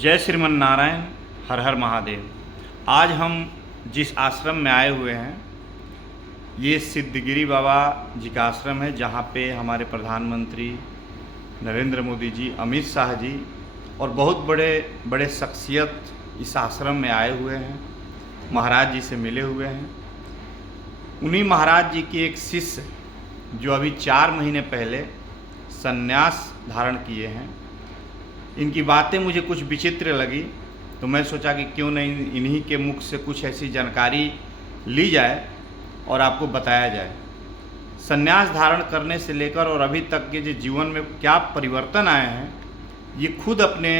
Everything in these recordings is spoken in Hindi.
जय श्रीमन नारायण, हर हर महादेव। आज हम जिस आश्रम में आए हुए हैं ये सिद्धगिरी बाबा जी का आश्रम है, जहाँ पे हमारे प्रधानमंत्री नरेंद्र मोदी जी, अमित शाह जी और बहुत बड़े बड़े शख्सियत इस आश्रम में आए हुए हैं, महाराज जी से मिले हुए हैं। उन्हीं महाराज जी की एक शिष्य जो अभी 4 महीने पहले संन्यास धारण किए हैं, इनकी बातें मुझे कुछ विचित्र लगी, तो मैं सोचा कि क्यों नहीं इन्हीं के मुख से कुछ ऐसी जानकारी ली जाए और आपको बताया जाए। संन्यास धारण करने से लेकर और अभी तक के जो जीवन में क्या परिवर्तन आए हैं, ये खुद अपने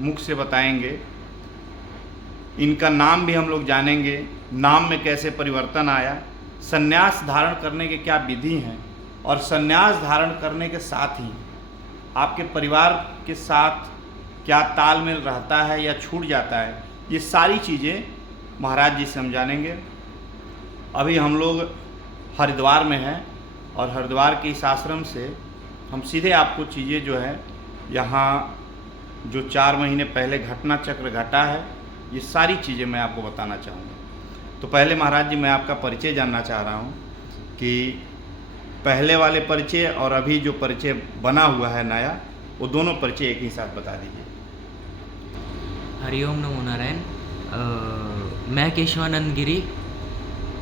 मुख से बताएंगे। इनका नाम भी हम लोग जानेंगे, नाम में कैसे परिवर्तन आया, संन्यास धारण करने के क्या विधि हैं, और संन्यास धारण करने के साथ ही आपके परिवार के साथ क्या तालमेल रहता है या छूट जाता है, ये सारी चीज़ें महाराज जी से हम जानेंगे। अभी हम लोग हरिद्वार में हैं और हरिद्वार के इस आश्रम से हम सीधे आपको चीज़ें जो है यहाँ जो 4 महीने पहले घटना चक्र घटा है, ये सारी चीज़ें मैं आपको बताना चाहूँगा। तो पहले महाराज जी मैं आपका परिचय जानना चाह रहा हूँ कि पहले वाले परिचय और अभी जो परिचय बना हुआ है नया, वो दोनों परिचय एक ही साथ बता दीजिए। हरिओम नमो नारायण। मैं केशवानंद गिरी,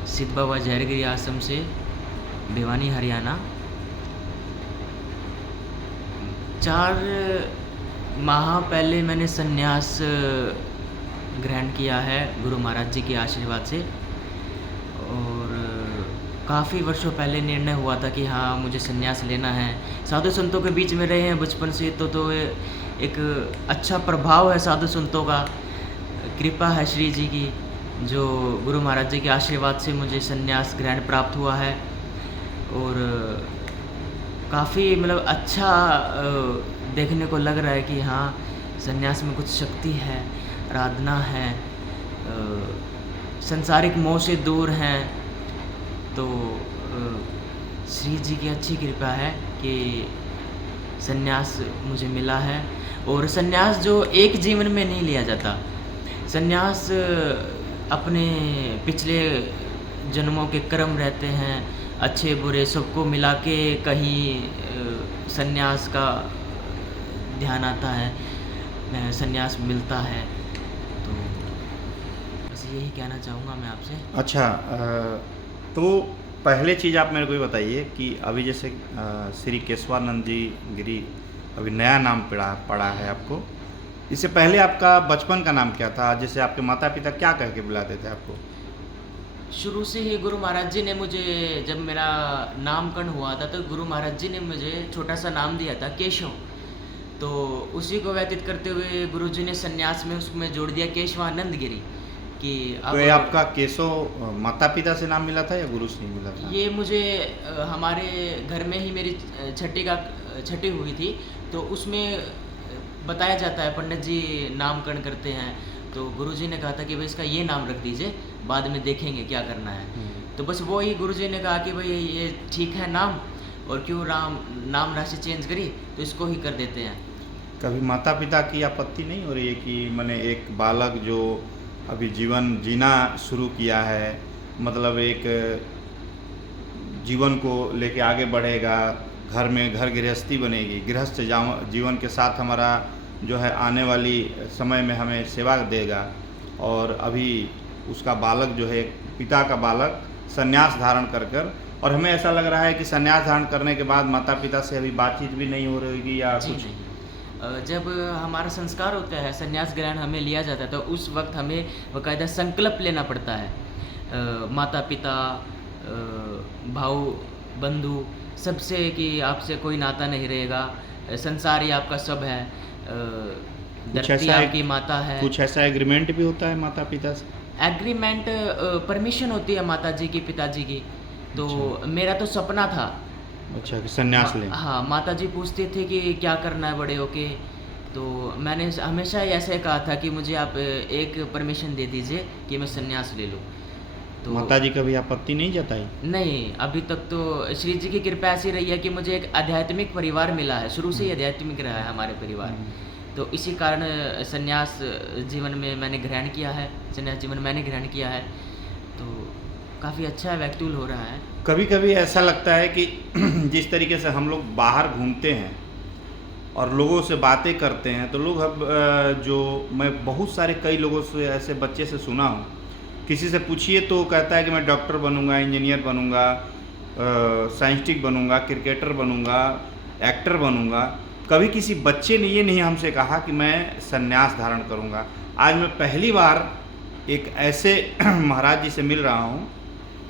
सिद्ध बाबा जहरगिरी आश्रम से, भिवानी हरियाणा। 4 माह पहले मैंने संन्यास ग्रहण किया है गुरु महाराज जी के आशीर्वाद से, और काफ़ी वर्षों पहले निर्णय हुआ था कि हाँ मुझे संन्यास लेना है। साधु संतों के बीच में रहे हैं बचपन से, तो एक अच्छा प्रभाव है साधु संतों का, कृपा है श्री जी की, जो गुरु महाराज जी के आशीर्वाद से मुझे संन्यास ग्रहण प्राप्त हुआ है। और काफ़ी मतलब अच्छा देखने को लग रहा है कि हाँ संन्यास में कुछ शक्ति है, आराधना है, संसारिक मोह से दूर हैं। तो श्री जी की अच्छी कृपा है कि संन्यास मुझे मिला है। और संन्यास जो एक जीवन में नहीं लिया जाता, संन्यास अपने पिछले जन्मों के कर्म रहते हैं, अच्छे बुरे सबको मिला के कहीं संन्यास का ध्यान आता है, संन्यास मिलता है। तो बस यही कहना चाहूँगा मैं आपसे। अच्छा, तो पहले चीज़ आप मेरे को ये बताइए कि अभी जैसे श्री केशवानंद जी गिरी अभी नया नाम पड़ा है आपको, इससे पहले आपका बचपन का नाम क्या था? जैसे आपके माता पिता क्या कह के बुलाते थे आपको? शुरू से ही गुरु महाराज जी ने मुझे, जब मेरा नामकरण हुआ था तो गुरु महाराज जी ने मुझे छोटा सा नाम दिया था केशव। तो उसी को व्यतीत करते हुए गुरु जी ने संन्यास में उसमें जोड़ दिया केशवानंद गिरी। कि तो ये आपका केशव माता पिता से नाम मिला था या गुरु से मिला था? ये मुझे हमारे घर में ही मेरी छठी हुई थी, तो उसमें बताया जाता है, पंडित जी नामकरण करते हैं, तो गुरुजी ने कहा था कि भाई इसका ये नाम रख दीजिए, बाद में देखेंगे क्या करना है। तो बस वो ही गुरुजी ने कहा कि भाई ये ठीक है नाम, और क्यों नाम राशि चेंज करी, तो इसको ही कर देते हैं। कभी माता पिता की आपत्ति नहीं हो रही है कि मैंने एक बालक जो अभी जीवन जीना शुरू किया है, मतलब एक जीवन को लेके आगे बढ़ेगा, घर में घर गृहस्थी बनेगी, गृहस्थ जीवन के साथ हमारा जो है आने वाली समय में हमें सेवा देगा, और अभी उसका बालक जो है पिता का बालक संन्यास धारण कर और हमें ऐसा लग रहा है कि संन्यास धारण करने के बाद माता पिता से अभी बातचीत भी नहीं हो रही होगी या कुछ? जब हमारा संस्कार होता है, संन्यास ग्रहण हमें लिया जाता है, तो उस वक्त हमें बाकायदा संकल्प लेना पड़ता है माता पिता, भाऊ बंधु सबसे, कि आपसे कोई नाता नहीं रहेगा, संसार ही आपका सब है, धरती आपकी माता है। कुछ ऐसा एग्रीमेंट भी होता है माता पिता से? एग्रीमेंट, परमिशन होती है माता जी की, पिताजी की। तो मेरा तो सपना था। अच्छा, कि संन्यास लें। हाँ, माता जी पूछते थे कि क्या करना है बड़े होके, तो मैंने हमेशा ऐसे कहा था कि मुझे आप एक परमिशन दे दीजिए कि मैं संन्यास ले लूँ। तो माता जी कभी आपत्ति नहीं जताई? नहीं, अभी तक तो श्री जी की कृपा ऐसी रही है कि मुझे एक आध्यात्मिक परिवार मिला है, शुरू से ही आध्यात्मिक रहा है हमारे परिवार। तो इसी कारण संन्यास जीवन में मैंने ग्रहण किया है, संन्यास जीवन मैंने ग्रहण किया है, तो काफ़ी अच्छा व्यक्तित्व हो रहा है। कभी कभी ऐसा लगता है कि जिस तरीके से हम लोग बाहर घूमते हैं और लोगों से बातें करते हैं, तो लोग अब जो मैं बहुत सारे कई लोगों से, ऐसे बच्चे से सुना हूँ, किसी से पूछिए तो कहता है कि मैं डॉक्टर बनूंगा, इंजीनियर बनूंगा, साइंटिस्ट बनूंगा, क्रिकेटर बनूंगा, एक्टर बनूंगा। कभी किसी बच्चे ने ये नहीं हमसे कहा कि मैं संन्यास धारण करूंगा। आज मैं पहली बार एक ऐसे महाराज जी से मिल रहा हूँ,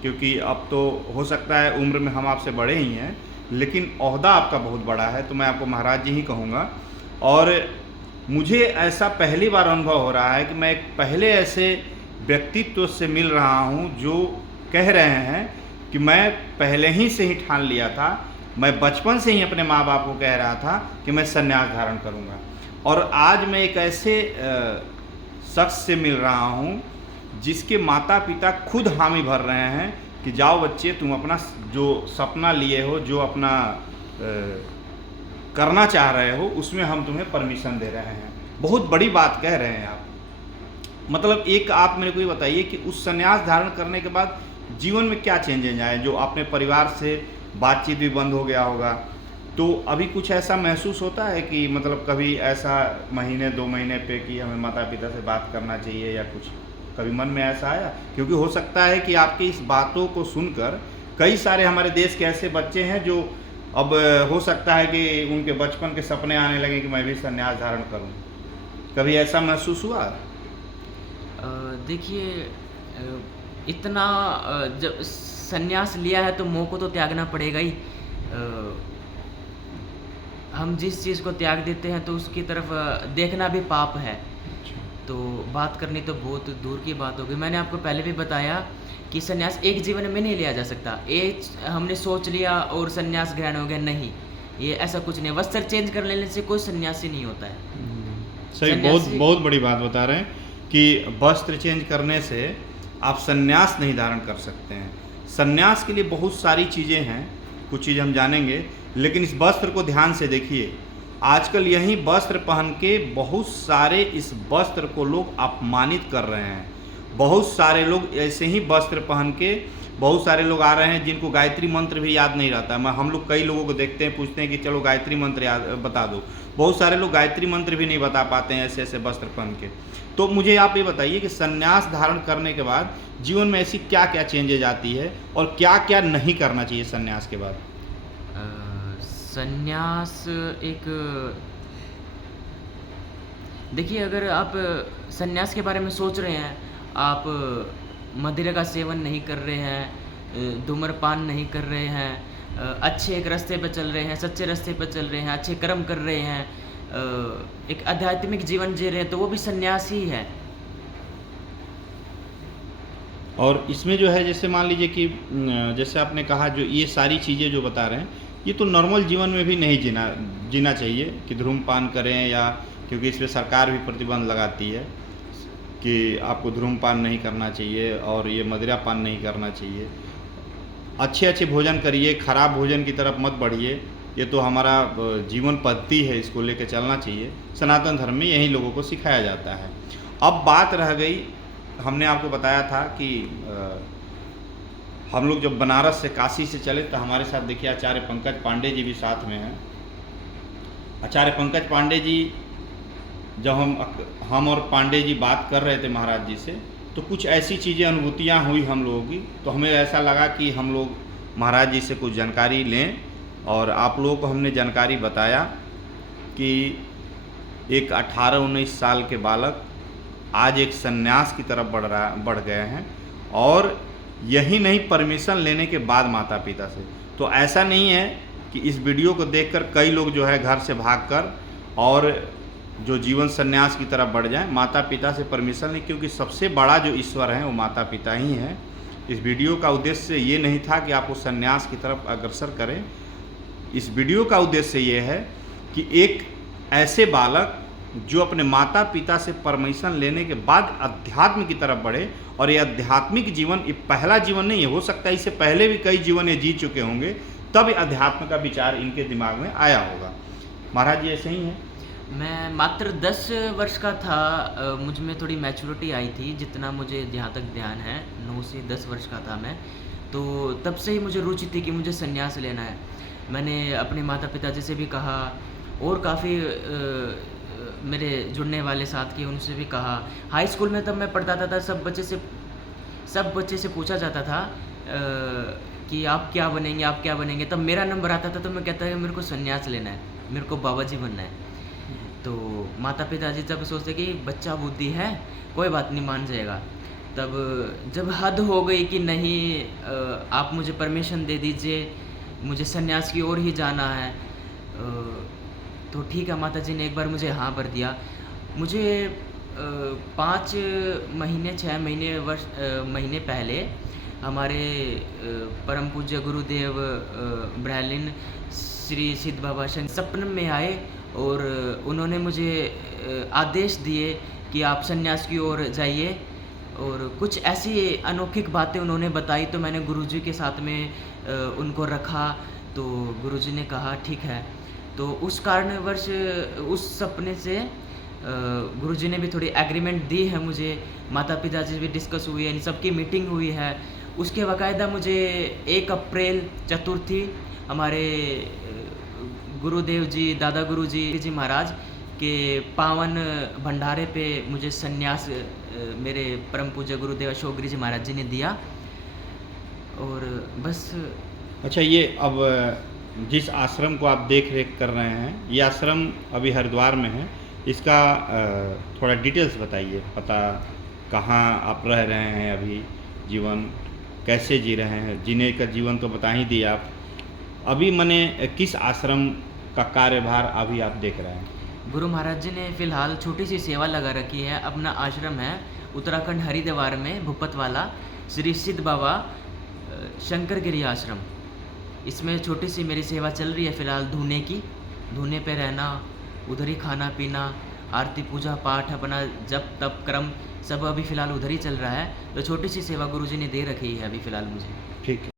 क्योंकि अब तो हो सकता है उम्र में हम आपसे बड़े ही हैं, लेकिन ओहदा आपका बहुत बड़ा है, तो मैं आपको महाराज जी ही कहूँगा। और मुझे ऐसा पहली बार अनुभव हो रहा है कि मैं एक पहले ऐसे व्यक्तित्व से मिल रहा हूँ जो कह रहे हैं कि मैं पहले ही से ही ठान लिया था, मैं बचपन से ही अपने माँ बाप को कह रहा था कि मैं संन्यास धारण करूँगा। और आज मैं एक ऐसे शख्स से मिल रहा हूँ जिसके माता पिता खुद हामी भर रहे हैं कि जाओ बच्चे, तुम अपना जो सपना लिए हो, जो अपना करना चाह रहे हो, उसमें हम तुम्हें परमिशन दे रहे हैं। बहुत बड़ी बात कह रहे हैं आप। मतलब एक आप मेरे को ये बताइए कि उस संन्यास धारण करने के बाद जीवन में क्या चेंजेज आए? जो अपने परिवार से बातचीत भी बंद हो गया होगा, तो अभी कुछ ऐसा महसूस होता है कि मतलब कभी ऐसा महीने 2 महीने पे कि हमें माता पिता से बात करना चाहिए, या कुछ कभी मन में ऐसा आया? क्योंकि हो सकता है कि आपकी इस बातों को सुनकर कई सारे हमारे देश के ऐसे बच्चे हैं जो अब हो सकता है कि उनके बचपन के सपने आने लगे कि मैं भी संन्यास धारण करूं। कभी ऐसा महसूस हुआ? देखिए, इतना जब संन्यास लिया है तो मोह को तो त्यागना पड़ेगा ही। हम जिस चीज़ को त्याग देते हैं तो उसकी तरफ देखना भी पाप है। तो बात करनी तो बहुत दूर की बात होगी। मैंने आपको पहले भी बताया कि संन्यास एक जीवन में नहीं लिया जा सकता। एक हमने सोच लिया और संन्यास ग्रहण हो गया, नहीं, ये ऐसा कुछ नहीं। वस्त्र चेंज कर लेने से कोई संन्यासी नहीं होता है। सही, बहुत बहुत बड़ी बात बता रहे हैं कि वस्त्र चेंज करने से आप संन्यास नहीं धारण कर सकते हैं। संन्यास के लिए बहुत सारी चीज़ें हैं, कुछ चीज़ हम जानेंगे, लेकिन इस वस्त्र को ध्यान से देखिए। आजकल यही वस्त्र पहन के बहुत सारे इस वस्त्र को लोग अपमानित कर रहे हैं। बहुत सारे लोग ऐसे ही वस्त्र पहन के, बहुत सारे लोग आ रहे हैं जिनको गायत्री मंत्र भी याद नहीं रहता। हम लोग कई लोगों को देखते हैं, पूछते हैं कि चलो गायत्री मंत्र याद बता दो। बहुत सारे लोग गायत्री मंत्र भी नहीं बता पाते हैं ऐसे ऐसे वस्त्र पहन के। तो मुझे आप ये बताइए कि संन्यास धारण करने के बाद जीवन में ऐसी क्या क्या चेंजेज आती है और क्या क्या नहीं करना चाहिए संन्यास के बाद? संन्यास एक, देखिए, अगर आप संन्यास के बारे में सोच रहे हैं, आप मदिरा का सेवन नहीं कर रहे हैं, धूम्रपान नहीं कर रहे हैं, अच्छे एक रास्ते पर चल रहे हैं, सच्चे रास्ते पर चल रहे हैं, अच्छे कर्म कर रहे हैं, एक आध्यात्मिक जीवन जी रहे हैं, तो वो भी संन्यास ही है। और इसमें जो है, जैसे मान लीजिए कि जैसे आपने कहा, जो ये सारी चीज़ें जो बता रहे हैं, ये तो नॉर्मल जीवन में भी नहीं जीना चाहिए कि धूम्रपान करें, या क्योंकि इस पर सरकार भी प्रतिबंध लगाती है कि आपको धूम्रपान नहीं करना चाहिए और ये मदिरा पान नहीं करना चाहिए। अच्छे अच्छे भोजन करिए, खराब भोजन की तरफ मत बढ़िए। ये तो हमारा जीवन पद्धति है, इसको लेकर चलना चाहिए। सनातन धर्म में यही लोगों को सिखाया जाता है। अब बात रह गई, हमने आपको बताया था कि हम लोग जब बनारस से काशी से चले तो हमारे साथ देखिए आचार्य पंकज पांडे जी भी साथ में हैं। आचार्य पंकज पांडे जी, जब हम और पांडे जी बात कर रहे थे महाराज जी से, तो कुछ ऐसी चीज़ें अनुभूतियाँ हुई हम लोगों की, तो हमें ऐसा लगा कि हम लोग महाराज जी से कुछ जानकारी लें। और आप लोगों को हमने जानकारी बताया कि एक 18-19 साल के बालक आज एक संन्यास की तरफ बढ़ गए हैं, और यही नहीं, परमिशन लेने के बाद माता पिता से। तो ऐसा नहीं है कि इस वीडियो को देखकर कई लोग जो है घर से भागकर और जो जीवन संन्यास की तरफ बढ़ जाएं, माता पिता से परमिशन नहीं, क्योंकि सबसे बड़ा जो ईश्वर है वो माता पिता ही हैं। इस वीडियो का उद्देश्य ये नहीं था कि आपको संन्यास की तरफ अग्रसर करें। इस वीडियो का उद्देश्य ये है कि एक ऐसे बालक जो अपने माता पिता से परमिशन लेने के बाद अध्यात्म की तरफ बढ़े, और ये आध्यात्मिक जीवन ये पहला जीवन नहीं है, हो सकता है इससे पहले भी कई जीवन ये जी चुके होंगे, तब अध्यात्म का विचार इनके दिमाग में आया होगा। महाराज जी ऐसे ही हैं? मैं मात्र 10 वर्ष का था। मुझ में थोड़ी मैच्योरिटी आई थी, जितना मुझे जहाँ तक ध्यान है 9 से 10 वर्ष का था मैं। तो तब से ही मुझे रुचि थी कि मुझे संन्यास लेना है। मैंने अपने माता-पिता जी से भी कहा और काफ़ी मेरे जुड़ने वाले साथ के उनसे भी कहा। हाई स्कूल में तब मैं पढ़ता था सब बच्चे से पूछा जाता था कि आप क्या बनेंगे, आप क्या बनेंगे? तब मेरा नंबर आता था तो मैं कहता था मेरे को संन्यास लेना है, मेरे को बाबा जी बनना है। तो माता-पिता जी तब सोचते कि बच्चा बुद्धि है, कोई बात नहीं मान जाएगा। तब जब हद हो गई कि नहीं आप मुझे परमिशन दे दीजिए, मुझे सन्यास की ओर ही जाना है। तो ठीक है, माताजी ने एक बार मुझे हाँ भर दिया। मुझे 5 महीने 6 महीने पहले हमारे परम पूज्य गुरुदेव ब्रह्मलीन श्री सिद्ध बाबा शंकर सपने में आए और उन्होंने मुझे आदेश दिए कि आप सन्यास की ओर जाइए और कुछ ऐसी अनौखिक बातें उन्होंने बताई तो मैंने गुरुजी के साथ में उनको रखा तो गुरुजी ने कहा ठीक है। तो उस कारणवश उस सपने से गुरुजी ने भी थोड़ी एग्रीमेंट दी है मुझे, माता-पिता से भी डिस्कस हुई है, इन सबकी मीटिंग हुई है। उसके बाकायदा मुझे 1 अप्रैल चतुर्थी हमारे गुरुदेव जी, दादा गुरुजी जी महाराज के पावन भंडारे पे मुझे संन्यास मेरे परम पूज्य गुरुदेव अशोक गिरी जी महाराज जी ने दिया और बस। अच्छा, ये अब जिस आश्रम को आप देख रेख कर रहे हैं, ये आश्रम अभी हरिद्वार में है। इसका थोड़ा डिटेल्स बताइए, पता कहाँ आप रह रहे हैं, अभी जीवन कैसे जी रहे हैं। जीने का जीवन तो बता ही दिया आप, अभी मने किस आश्रम का कार्यभार अभी आप देख रहे हैं। गुरु महाराज जी ने फ़िलहाल छोटी सी सेवा लगा रखी है। अपना आश्रम है उत्तराखंड हरिद्वार में भूपतवाला श्री सिद्ध बाबा शंकर गिरी आश्रम। इसमें छोटी सी मेरी सेवा चल रही है फ़िलहाल, धूने पे रहना, उधर ही खाना पीना, आरती पूजा पाठ, अपना जप तप क्रम सब अभी फ़िलहाल उधर ही चल रहा है। तो छोटी सी सेवा गुरुजी ने दे रखी है अभी फ़िलहाल मुझे। ठीक है।